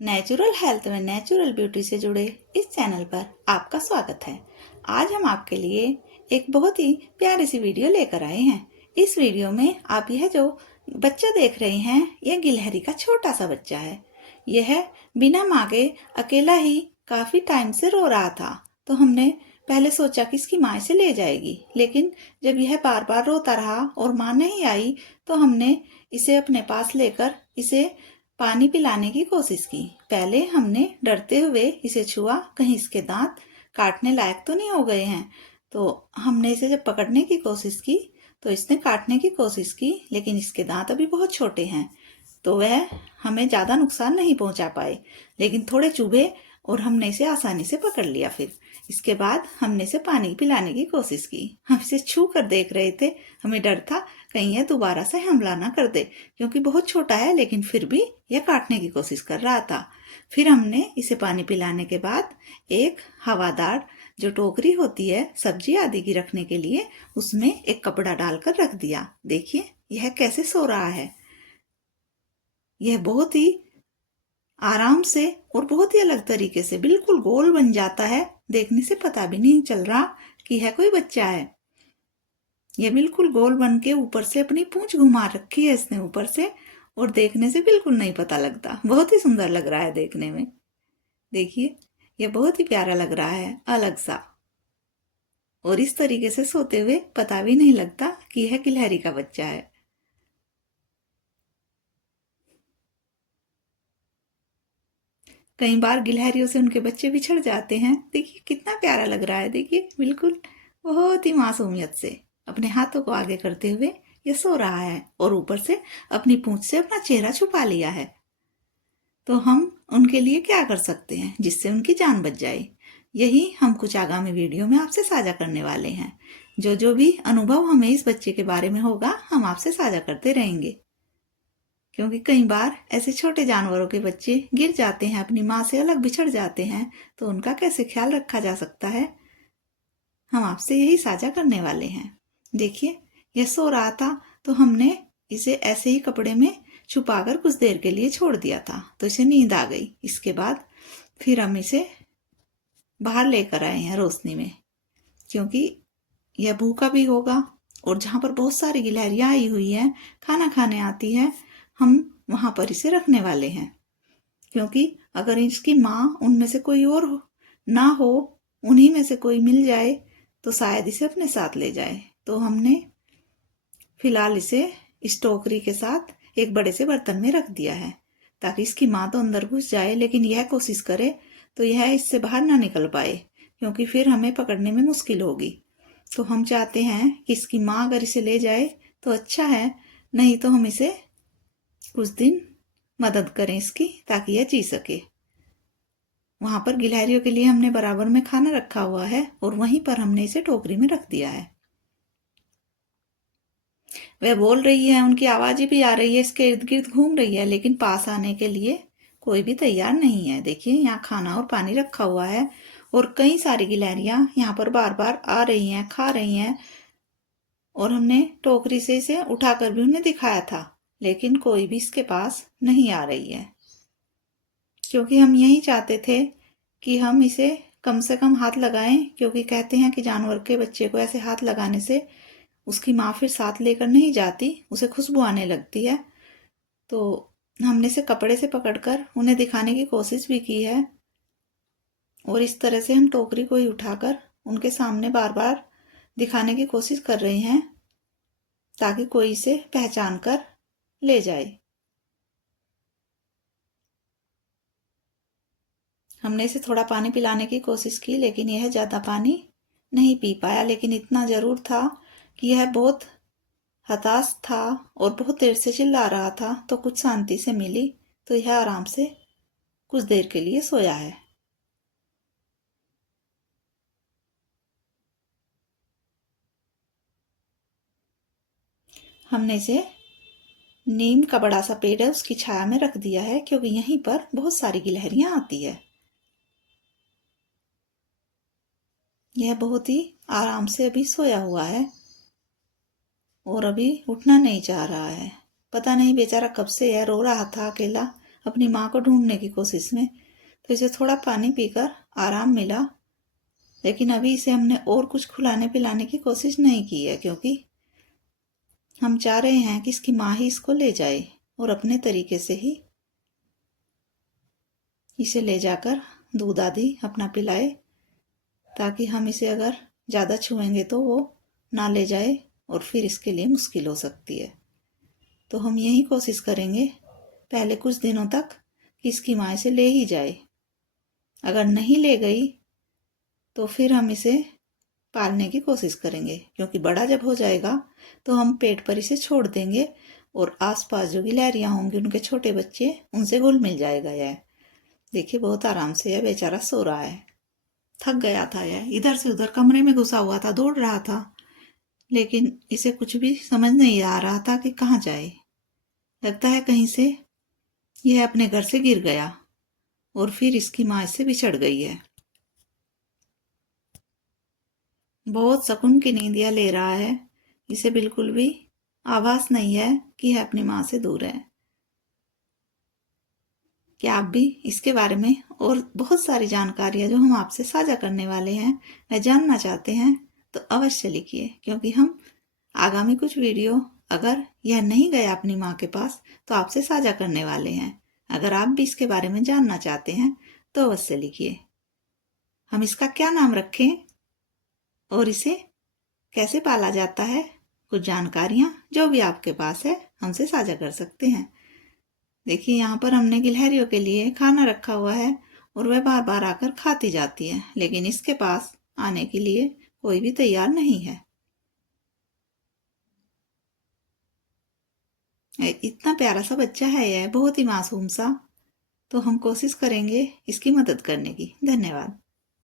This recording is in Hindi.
नेचुरल हेल्थ में नेचुरल ब्यूटी से जुड़े इस चैनल पर आपका स्वागत है। आज हम आपके लिए एक बहुत ही प्यारी सी वीडियो लेकर आए हैं। इस वीडियो में आप यह जो बच्चा देख रहे हैं, यह गिलहरी का छोटा सा बच्चा है। यह बिना माँ के अकेला ही काफी टाइम से रो रहा था, तो हमने पहले सोचा कि इसकी माँ इसे ले जाएगी, लेकिन जब यह बार बार रोता रहा और माँ नहीं आई, तो हमने इसे अपने पास लेकर इसे पानी पिलाने की कोशिश की। पहले हमने डरते हुए इसे छुआ, कहीं इसके दांत काटने लायक तो नहीं हो गए हैं। तो हमने इसे जब पकड़ने की कोशिश की तो इसने काटने की कोशिश की, लेकिन इसके दांत अभी बहुत छोटे हैं, तो वह हमें ज्यादा नुकसान नहीं पहुंचा पाए, लेकिन थोड़े चुभे और हमने इसे आसानी से पकड़ लिया। फिर इसके बाद हमने इसे पानी पिलाने की कोशिश की। हम इसे छू कर देख रहे थे, हमें डर था कहीं यह दोबारा से हमला ना कर दे, क्योंकि बहुत छोटा है, लेकिन फिर भी यह काटने की कोशिश कर रहा था। फिर हमने इसे पानी पिलाने के बाद एक हवादार जो टोकरी होती है सब्जी आदि की रखने के लिए, उसमें एक कपड़ा डालकर रख दिया। देखिए यह कैसे सो रहा है। यह बहुत ही आराम से और बहुत ही अलग तरीके से बिल्कुल गोल बन जाता है। देखने से पता भी नहीं चल रहा कि यह कोई बच्चा है। यह बिल्कुल गोल बन के ऊपर से अपनी पूंछ घुमा रखी है इसने ऊपर से, और देखने से बिल्कुल नहीं पता लगता। बहुत ही सुंदर लग रहा है देखने में। देखिए यह बहुत ही प्यारा लग रहा है, अलग सा, और इस तरीके से सोते हुए पता भी नहीं लगता कि यह गिलहरी का बच्चा है। कई बार गिलहरियों से उनके बच्चे बिछड़ जाते हैं। देखिए कितना प्यारा लग रहा है। देखिए बिल्कुल बहुत ही मासूमियत से अपने हाथों को आगे करते हुए ये सो रहा है, और ऊपर से अपनी पूंछ से अपना चेहरा छुपा लिया है। तो हम उनके लिए क्या कर सकते हैं जिससे उनकी जान बच जाए, यही हम कुछ आगामी वीडियो में आपसे साझा करने वाले हैं। जो भी अनुभव हमें इस बच्चे के बारे में होगा, हम आपसे साझा करते रहेंगे, क्योंकि कई बार ऐसे छोटे जानवरों के बच्चे गिर जाते हैं, अपनी माँ से अलग बिछड़ जाते हैं, तो उनका कैसे ख्याल रखा जा सकता है, हम आपसे यही साझा करने वाले हैं। देखिए यह सो रहा था, तो हमने इसे ऐसे ही कपड़े में छुपाकर कुछ देर के लिए छोड़ दिया था, तो इसे नींद आ गई। इसके बाद फिर हम इसे बाहर लेकर आए हैं रोशनी में, क्योंकि यह भूखा भी होगा, और जहां पर बहुत सारी गिलहरियां आई हुई हैं, खाना खाने आती है, हम वहां पर इसे रखने वाले हैं। क्योंकि अगर इसकी माँ उनमें से कोई और ना हो, उन्हीं में से कोई मिल जाए, तो शायद इसे अपने साथ ले जाए। तो हमने फिलहाल इसे इस टोकरी के साथ एक बड़े से बर्तन में रख दिया है, ताकि इसकी माँ तो अंदर घुस जाए, लेकिन यह कोशिश करे तो यह इससे बाहर ना निकल पाए, क्योंकि फिर हमें पकड़ने में मुश्किल होगी। तो हम चाहते हैं कि इसकी माँ अगर इसे ले जाए तो अच्छा है, नहीं तो हम इसे कुछ दिन मदद करें इसकी, ताकि यह जी सके। वहां पर गिलहरियों के लिए हमने बराबर में खाना रखा हुआ है, और वहीं पर हमने इसे टोकरी में रख दिया है। वह बोल रही है, उनकी आवाजें भी आ रही है, इसके इर्द गिर्द घूम रही है, लेकिन पास आने के लिए कोई भी तैयार नहीं है। देखिए यहाँ खाना और पानी रखा हुआ है, और कई सारी गिलहरियां यहाँ पर बार बार आ रही हैं, खा रही हैं, और हमने टोकरी से इसे उठाकर भी उन्हें दिखाया था, लेकिन कोई भी इसके पास नहीं आ रही है। क्योंकि हम यही चाहते थे कि हम इसे कम से कम हाथ लगाएं, क्योंकि कहते हैं कि जानवर के बच्चे को ऐसे हाथ लगाने से उसकी माँ फिर साथ लेकर नहीं जाती, उसे खुशबू आने लगती है। तो हमने इसे कपड़े से पकड़कर उन्हें दिखाने की कोशिश भी की है, और इस तरह से हम टोकरी को ही उठाकर उनके सामने बार बार दिखाने की कोशिश कर रहे हैं, ताकि कोई इसे पहचान कर ले जाए। हमने इसे थोड़ा पानी पिलाने की कोशिश की, लेकिन यह ज्यादा पानी नहीं पी पाया, लेकिन इतना जरूर था कि यह बहुत हताश था और बहुत देर से चिल्ला रहा था। तो कुछ शांति से मिली, तो यह आराम से कुछ देर के लिए सोया है। हमने इसे नीम का बड़ा सा पेड़ है उसकी छाया में रख दिया है, क्योंकि यहीं पर बहुत सारी गिलहरियां आती है। यह बहुत ही आराम से अभी सोया हुआ है, और अभी उठना नहीं चाह रहा है। पता नहीं बेचारा कब से यह रो रहा था अकेला, अपनी माँ को ढूंढने की कोशिश में। तो इसे थोड़ा पानी पीकर आराम मिला, लेकिन अभी इसे हमने और कुछ खिलाने पिलाने की कोशिश नहीं की है, क्योंकि हम चाह रहे हैं कि इसकी माँ ही इसको ले जाए और अपने तरीके से ही इसे ले जाकर दूध आदि अपना पिलाए, ताकि हम इसे अगर ज़्यादा छुएंगे तो वो ना ले जाए और फिर इसके लिए मुश्किल हो सकती है। तो हम यही कोशिश करेंगे पहले कुछ दिनों तक कि इसकी माँ इसे ले ही जाए। अगर नहीं ले गई तो फिर हम इसे पालने की कोशिश करेंगे, क्योंकि बड़ा जब हो जाएगा तो हम पेट पर इसे छोड़ देंगे और आसपास जो गिलहरियाँ होंगी, उनके छोटे बच्चे, उनसे घुल मिल जाएगा। यह देखिए बहुत आराम से यह बेचारा सो रहा है। थक गया था, यह इधर से उधर कमरे में घुसा हुआ था, दौड़ रहा था, लेकिन इसे कुछ भी समझ नहीं आ रहा था कि कहाँ जाए। लगता है कहीं से यह अपने घर से गिर गया और फिर इसकी माँ इससे बिछड़ गई है। बहुत सुकून की नींद यह ले रहा है, इसे बिल्कुल भी आभास नहीं है कि यह अपनी माँ से दूर है। क्या आप भी इसके बारे में और बहुत सारी जानकारियां जो हम आपसे साझा करने वाले हैं वह जानना चाहते हैं, तो अवश्य लिखिए, क्योंकि हम आगामी कुछ वीडियो, अगर यह नहीं गया अपनी माँ के पास, तो आपसे साझा करने वाले हैं। अगर आप भी इसके बारे में जानना चाहते हैं तो अवश्य लिखिए। हम इसका क्या नाम रखें और इसे कैसे पाला जाता है, कुछ जानकारियां जो भी आपके पास है हमसे साझा कर सकते हैं। देखिए यहाँ पर हमने गिलहरियों के लिए खाना रखा हुआ है और वह बार बार आकर खाती जाती है, लेकिन इसके पास आने के लिए कोई भी तैयार नहीं है। इतना प्यारा सा बच्चा है यह, बहुत ही मासूम सा। तो हम कोशिश करेंगे इसकी मदद करने की। धन्यवाद।